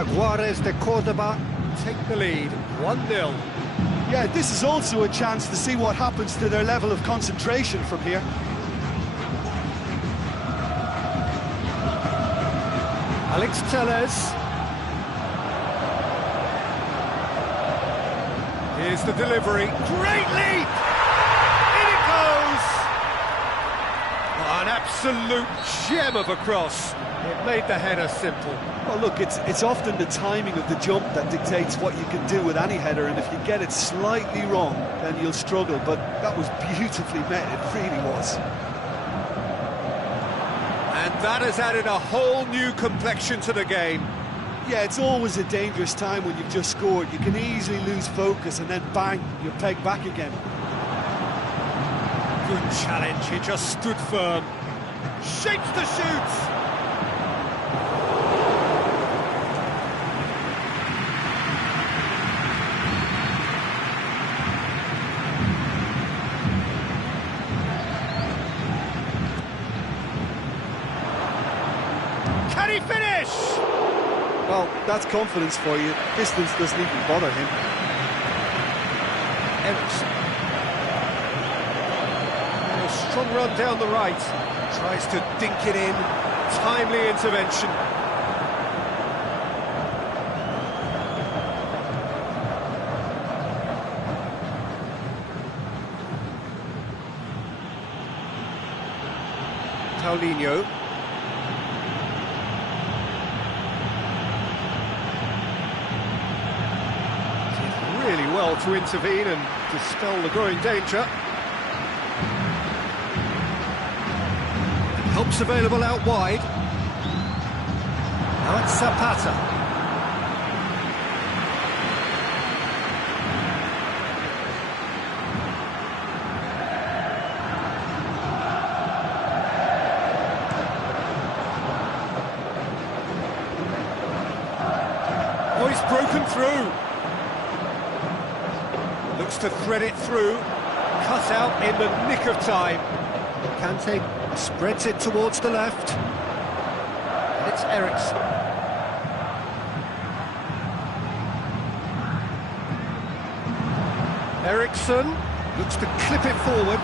Jaguares de Cordoba take the lead, 1-0. Yeah, this is also a chance to see what happens to their level of concentration from here. Alex Telles. Here's the delivery. Great lead! In it goes! Oh, an absolute gem of a cross. It made the header simple. Well, look, it's often the timing of the jump that dictates what you can do with any header, and if you get it slightly wrong, then you'll struggle. But that was beautifully met, it really was. And that has added a whole new complexion to the game. Yeah, it's always a dangerous time when you've just scored. You can easily lose focus and then bang, you're pegged back again. Good challenge, he just stood firm. Shapes the shoots! Can he finish? Well, that's confidence for you. Distance doesn't even bother him. Ericsson. A strong run down the right. Tries to dink it in. Timely intervention. Paulinho. Really well to intervene and dispel the growing danger. And help's available out wide. Now it's Zapata. Oh, he's broken through. Looks to thread it through, cut out in the nick of time. Kante spreads it towards the left. It's Ericsson. Ericsson looks to clip it forward.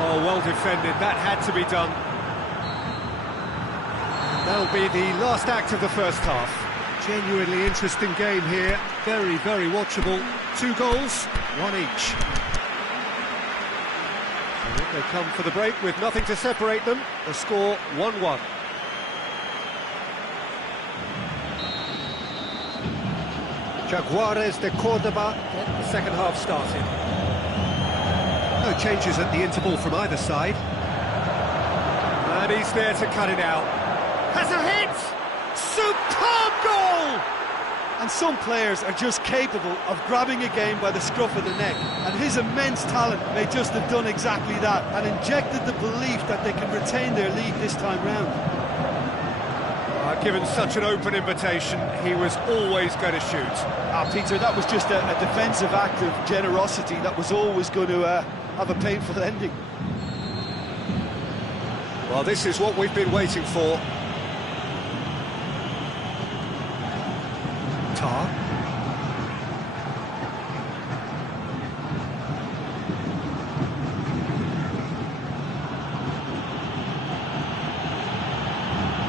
Oh, well defended, that had to be done. That'll be the last act of the first half. Genuinely interesting game here, very, very watchable. 2 goals, 1 each. And they come for the break with nothing to separate them. The score 1-1. Jaguares de Cordoba get the second half started. No changes at the interval from either side. And he's there to cut it out. Has a hit! Superb goal! And some players are just capable of grabbing a game by the scruff of the neck, and his immense talent may just have done exactly that and injected the belief that they can retain their lead this time round. Given such an open invitation, he was always going to shoot. Peter, that was just a defensive act of generosity that was always going to have a painful ending. Well, this is what we've been waiting for. Tar.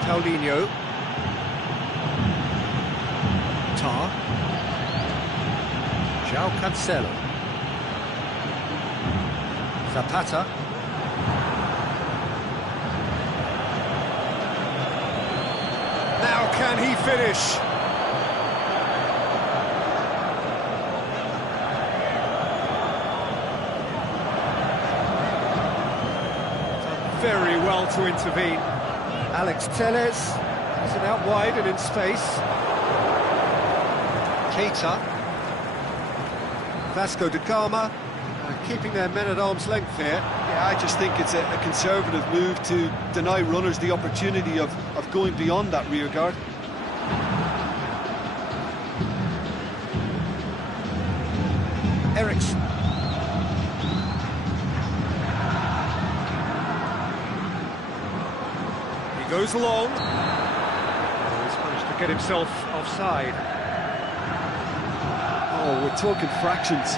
Paulinho. Tar. João Cancelo. Zapata. Now can he finish? Very well to intervene. Alex Telles has it out wide and in space. Keita. Vasco da Gama keeping their men at arm's length here. Yeah, I just think it's a conservative move to deny runners the opportunity of going beyond that rear guard. Ericsson. He goes long. He's managed to to get himself offside. Oh, we're talking fractions.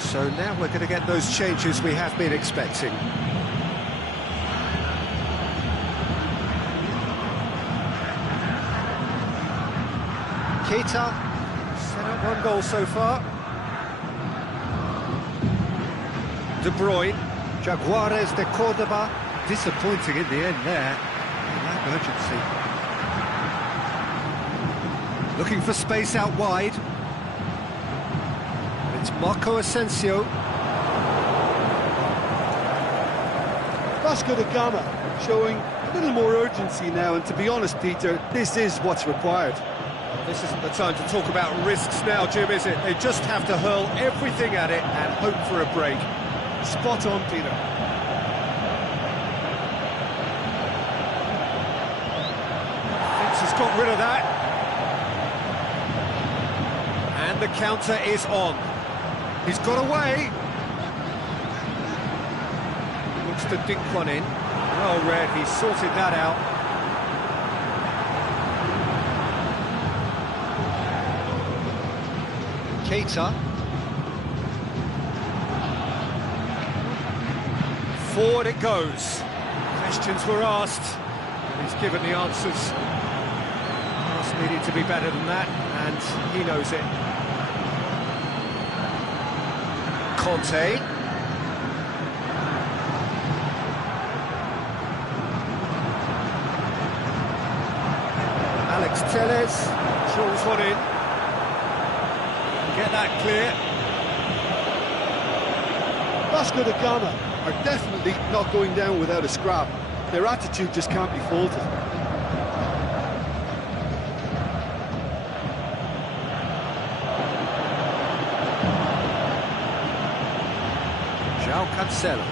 So now we're going to get those changes we have been expecting. Keita, set up one goal so far. De Bruyne, Jaguares de Cordoba, disappointing in the end there. That emergency. Looking for space out wide. It's Marco Asensio. Vasco da Gama showing a little more urgency now, and to be honest, Peter, this is what's required. Well, this isn't the time to talk about risks now, Jim, is it? They just have to hurl everything at it and hope for a break. Spot on, Peter. Vince has got rid of that. And the counter is on. He's got away. Looks to dink one in. Well read, he sorted that out. Keita. Forward it goes. Questions were asked, and he's given the answers. Pass needed to be better than that, and he knows it. Conte. Alex Telles drills one in. Get that clear. Vasco da Gama are definitely not going down without a scrap. Their attitude just can't be faulted. João Cancelo.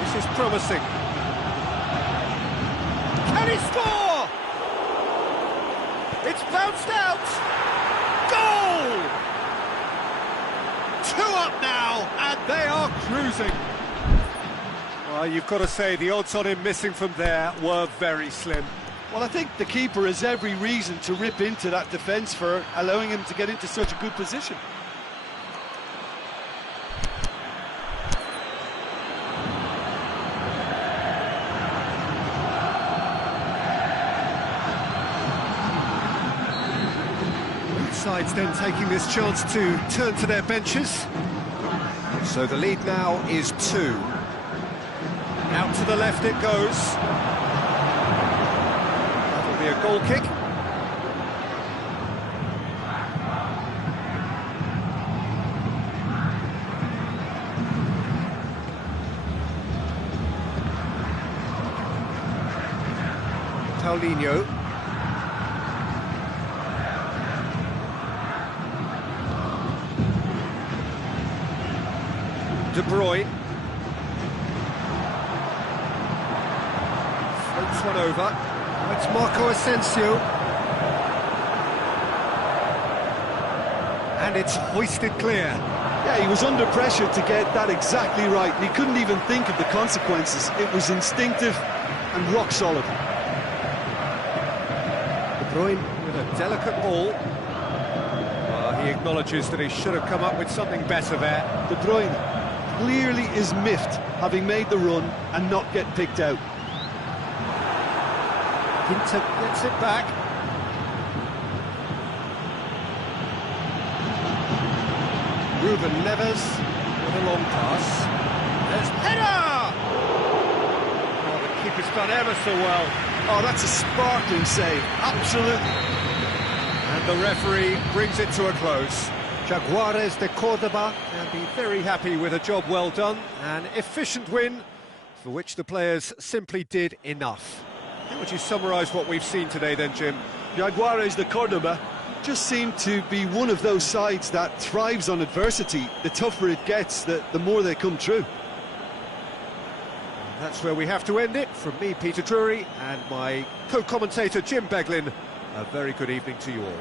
This is promising. Can he score? It's bounced out. Goal! 2 up now, and they are cruising. Well, you've got to say the odds on him missing from there were very slim. Well, I think the keeper has every reason to rip into that defence for allowing him to get into such a good position. Both sides then taking this chance to turn to their benches. So the lead now is 2. Out to the left it goes. Be a goal kick. Paulinho. De Bruyne. Floats one over. It's Marco Asensio. And it's hoisted clear. Yeah, he was under pressure to get that exactly right. He couldn't even think of the consequences. It was instinctive and rock solid. De Bruyne with a delicate ball. He acknowledges that he should have come up with something better there. De Bruyne clearly is miffed, having made the run and not get picked out. Ginter gets it back. Ruben Neves with a long pass. There's header! Oh, the keeper's done ever so well. Oh, that's a sparkling save, absolutely. And the referee brings it to a close. Jaguares de Cordoba can be very happy with a job well done. An efficient win for which the players simply did enough. How would you summarise what we've seen today then, Jim? Jaguares de Cordoba just seem to be one of those sides that thrives on adversity. The tougher it gets, the more they come through. That's where we have to end it. From me, Peter Drury, and my co-commentator, Jim Beglin, a very good evening to you all.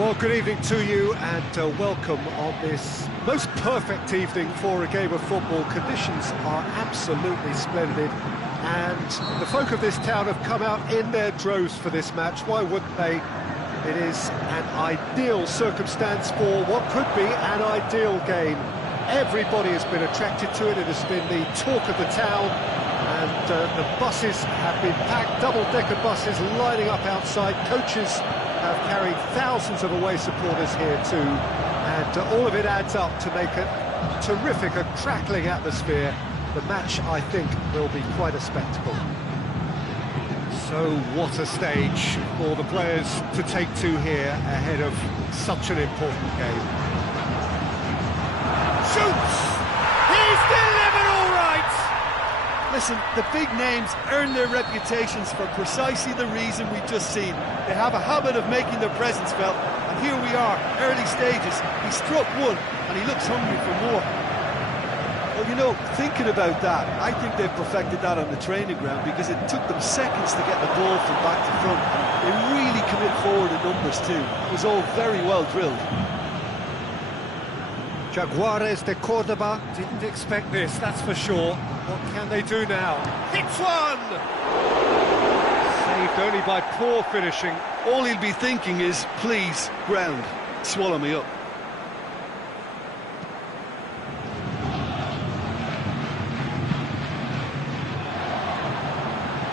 Well, good evening to you and welcome on this most perfect evening for a game of football. Conditions are absolutely splendid and the folk of this town have come out in their droves for this match. Why wouldn't they? It is an ideal circumstance for what could be an ideal game. Everybody has been attracted to it. It has been the talk of the town, and the buses have been packed, double-decker buses lining up outside. Coaches have carried thousands of away supporters here too, and all of it adds up to make a terrific, a crackling atmosphere. The match, I think, will be quite a spectacle. So what a stage for the players to take to here ahead of such an important game. Shoots! He's delivered all right! Listen, the big names earn their reputations for precisely the reason we've just seen. They have a habit of making their presence felt, and here we are, early stages. He struck one, and he looks hungry for more. Well, you know, thinking about that, I think they've perfected that on the training ground because it took them seconds to get the ball from back to front. They really commit forward in numbers too. It was all very well drilled. Jaguares de Cordoba didn't expect this, that's for sure. What can they do now? Hits one! Saved only by poor finishing. All he'll be thinking is, please, ground, swallow me up.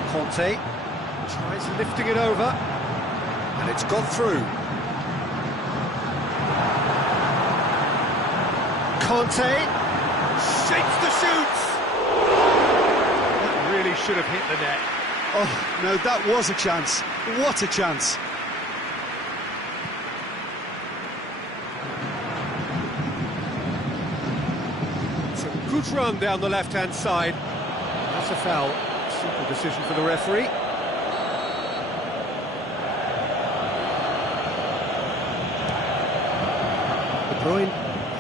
Conte tries lifting it over, and it's gone through. Conte shakes the shoots. That really should have hit the net. Oh, no, that was a chance. What a chance. It's a good run down the left-hand side. That's a foul. Simple decision for the referee. De Bruyne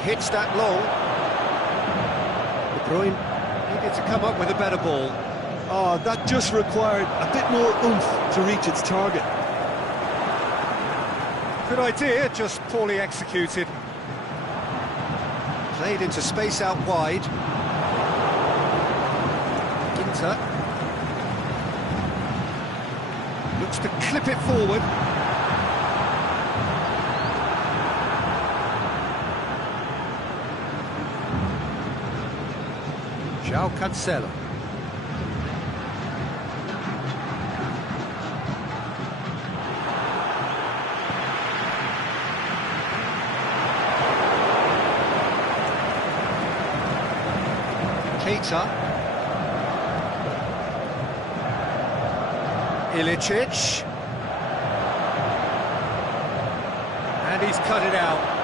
hits that long. De Bruyne needed to come up with a better ball. Oh, that just required a bit more oomph to reach its target. Good idea, just poorly executed. Played into space out wide. Ginter looks to clip it forward. João Cancelo. Keita. Ilicic. And he's cut it out.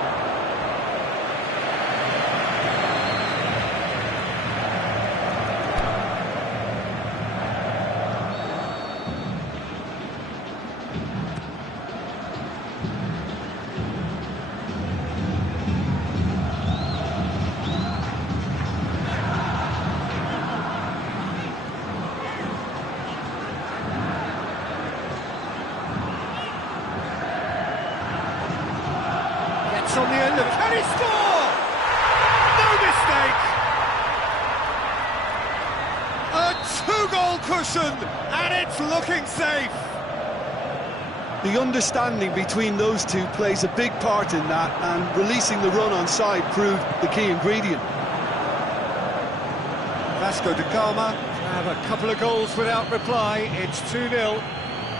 On the end of it. Can he score? No mistake! A two-goal cushion, and it's looking safe. The understanding between those two plays a big part in that, and releasing the run on side proved the key ingredient. Vasco da Gama have a couple of goals without reply. It's 2-0.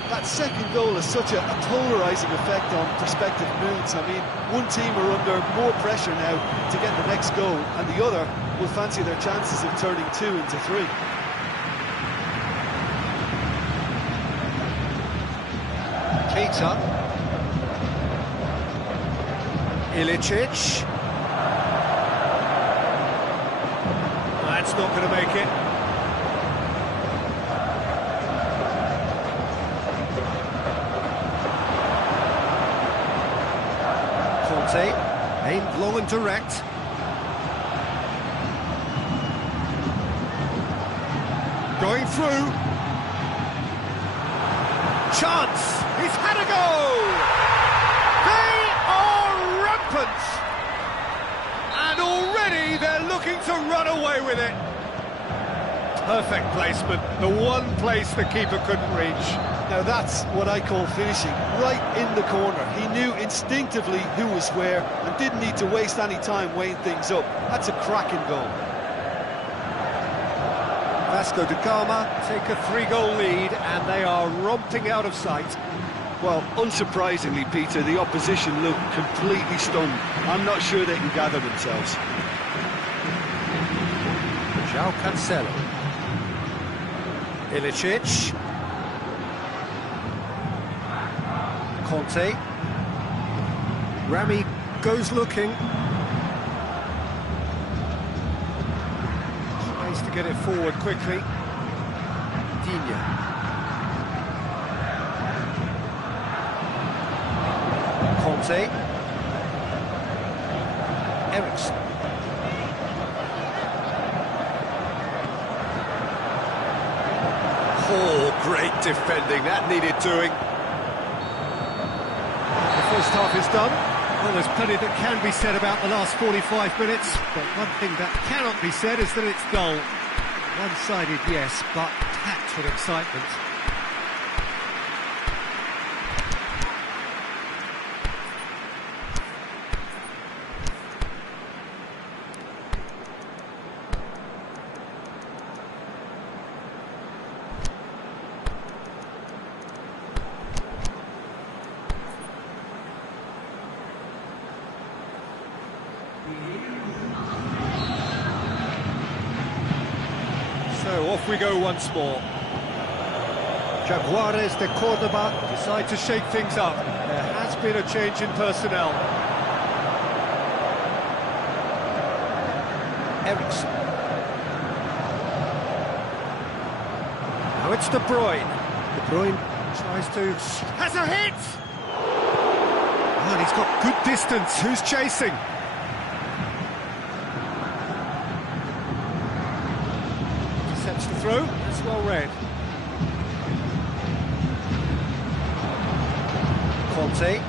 That second goal has such a polarising effect on prospective moods. I mean, one team are under more pressure now to get the next goal, and the other will fancy their chances of turning 2 into 3. Keita. Ilicic. That's not going to make it. Aimed low and direct. Going through. Chance! He's had a go! They they're looking to run away with it. Perfect placement, the one place the keeper couldn't reach. Now that's what I call finishing, right in the corner. He knew instinctively who was where and didn't need to waste any time weighing things up. That's a cracking goal. Vasco da Gama take a 3-goal lead and they are romping out of sight. Well, unsurprisingly, Peter, the opposition look completely stunned. I'm not sure they can gather themselves. João Cancelo. Ilicic. Conte. Rami goes looking. Tries to get it forward quickly. Digne. Conte. Ericsson. Oh, great defending, that needed doing. The first half is done. Well, there's plenty that can be said about the last 45 minutes, but one thing that cannot be said is that it's dull. One-sided, yes, but packed with excitement. So off we go once more. Jaguares de Cordoba decide to shake things up. There has been a change in personnel. Ericsson. Now it's De Bruyne. De Bruyne tries to... has a hit! Oh, and he's got good distance. Who's chasing? Intercepts the throw. That's well read. Conte.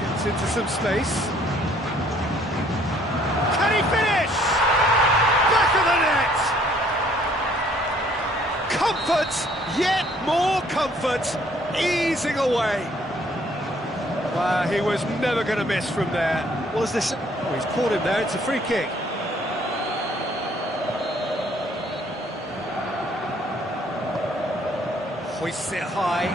Gets into some space. Can he finish? Back of the net! Comfort, yet more comfort, easing away. Wow, he was never going to miss from there. Was this? Oh, he's caught him there, it's a free kick. Hoists it high.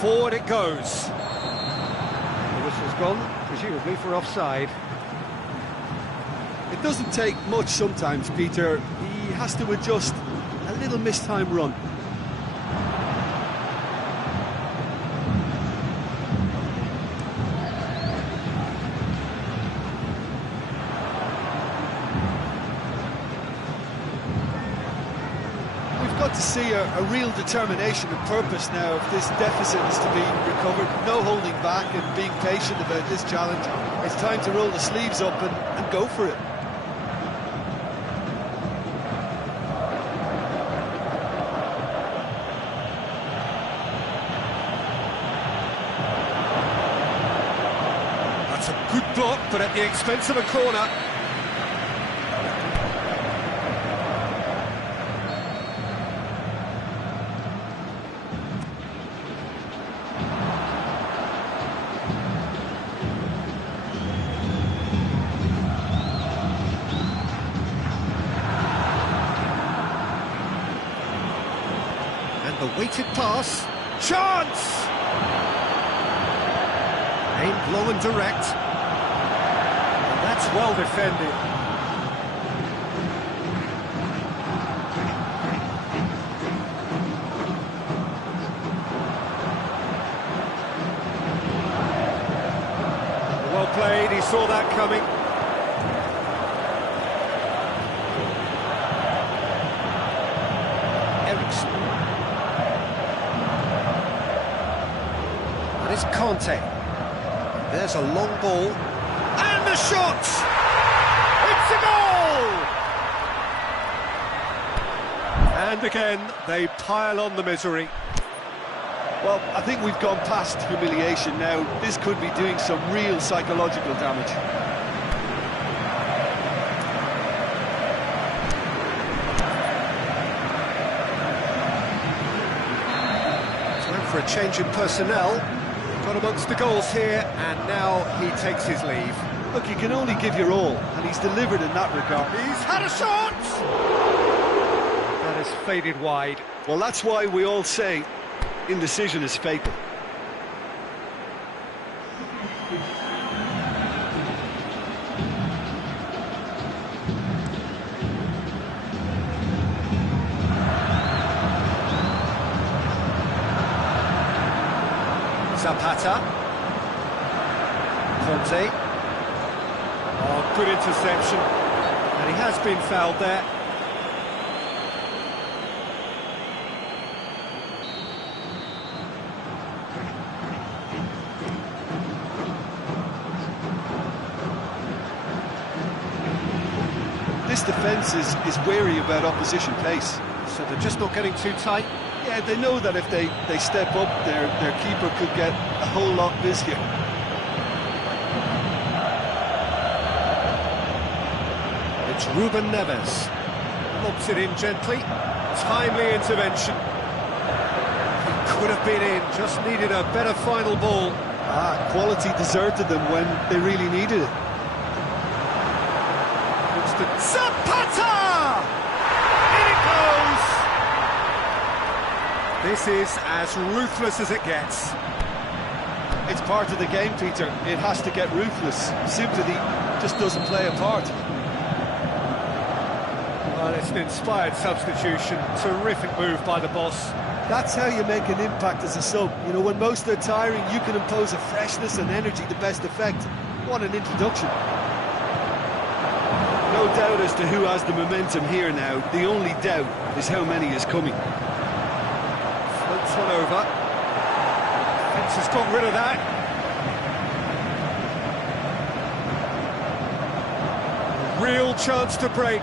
Forward it goes. The whistle's gone, presumably for offside. It doesn't take much sometimes, Peter. He has to adjust a little mistimed run. Got to see a real determination and purpose now if this deficit is to be recovered. No holding back and being patient about this challenge. It's time to roll the sleeves up and go for it. That's a good block, but at the expense of a corner. The weighted pass. Chance! Aimed low and direct. And that's well defended. Well played, he saw that coming. Ericsson. It's Conte. There's a long ball. And the shot! It's a goal! And again, they pile on the misery. Well, I think we've gone past humiliation now. This could be doing some real psychological damage. Time for a change in personnel. Got amongst the goals here, and now he takes his leave. Look, you can only give your all, and he's delivered in that regard. He's had a shot! That has faded wide. Well, that's why we all say indecision is fatal. Zapata. Conte. Oh, good interception. And he has been fouled there. This defence is wary about opposition pace. So they're just not getting too tight. Yeah, they know that if they step up, their keeper could get a whole lot busier. It's Ruben Neves. Lobs it in gently. Timely intervention. He could have been in, just needed a better final ball. Quality deserted them when they really needed it. Zapata! In it goes! This is as ruthless as it gets. It's part of the game, Peter. It has to get ruthless. Sympathy just doesn't play a part. Well, it's an inspired substitution. Terrific move by the boss. That's how you make an impact as a sub. You know, when most are tiring, you can impose a freshness and energy to best effect. What an introduction. No doubt as to who has the momentum here now. The only doubt is how many is coming. Floats one over. Fence has got rid of that. A real chance to break.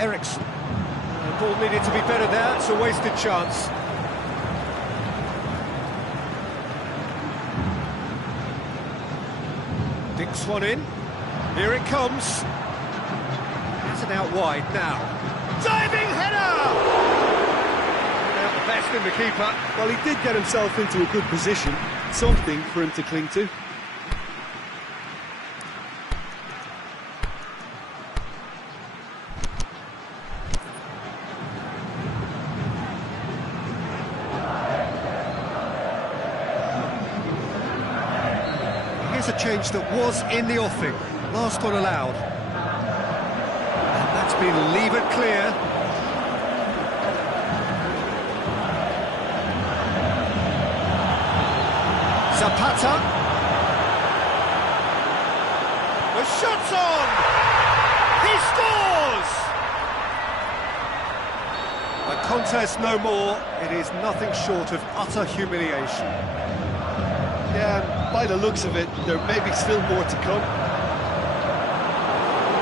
Eriksson. The ball needed to be better there. It's a wasted chance. Dinks one in. Here it comes. Has it out wide now. Diving header! Out the best in the keeper. Well, he did get himself into a good position. Something for him to cling to. Here's a change that was in the offing. Last one allowed. And that's been levered clear. Zapata. The shot's on! He scores! A contest no more. It is nothing short of utter humiliation. Yeah, by the looks of it, there may be still more to come.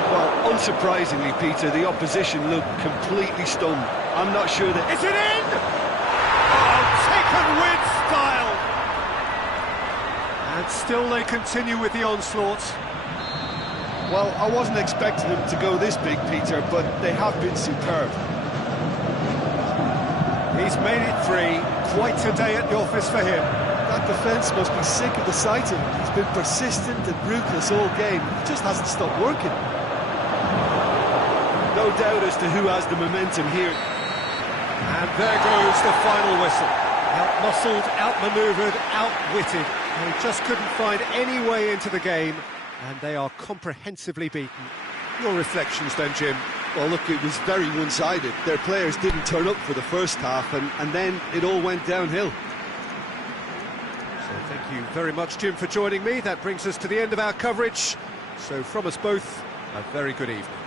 Well, unsurprisingly, Peter, the opposition looked completely stunned. I'm not sure that... Is it in? Oh, taken with style! And still they continue with the onslaught. Well, I wasn't expecting them to go this big, Peter, but they have been superb. He's made it three. Quite a day at the office for him. That defence must be sick of the sight of him. He's been persistent and ruthless all game. He just hasn't stopped working. No doubt as to who has the momentum here. And there goes the final whistle. Out-muscled, out-manoeuvred, outwitted. They just couldn't find any way into the game, and they are comprehensively beaten. Your reflections then, Jim? Well, look, it was very one-sided. Their players didn't turn up for the first half, and then it all went downhill. So thank you very much, Jim, for joining me. That brings us to the end of our coverage. So from us both, a very good evening.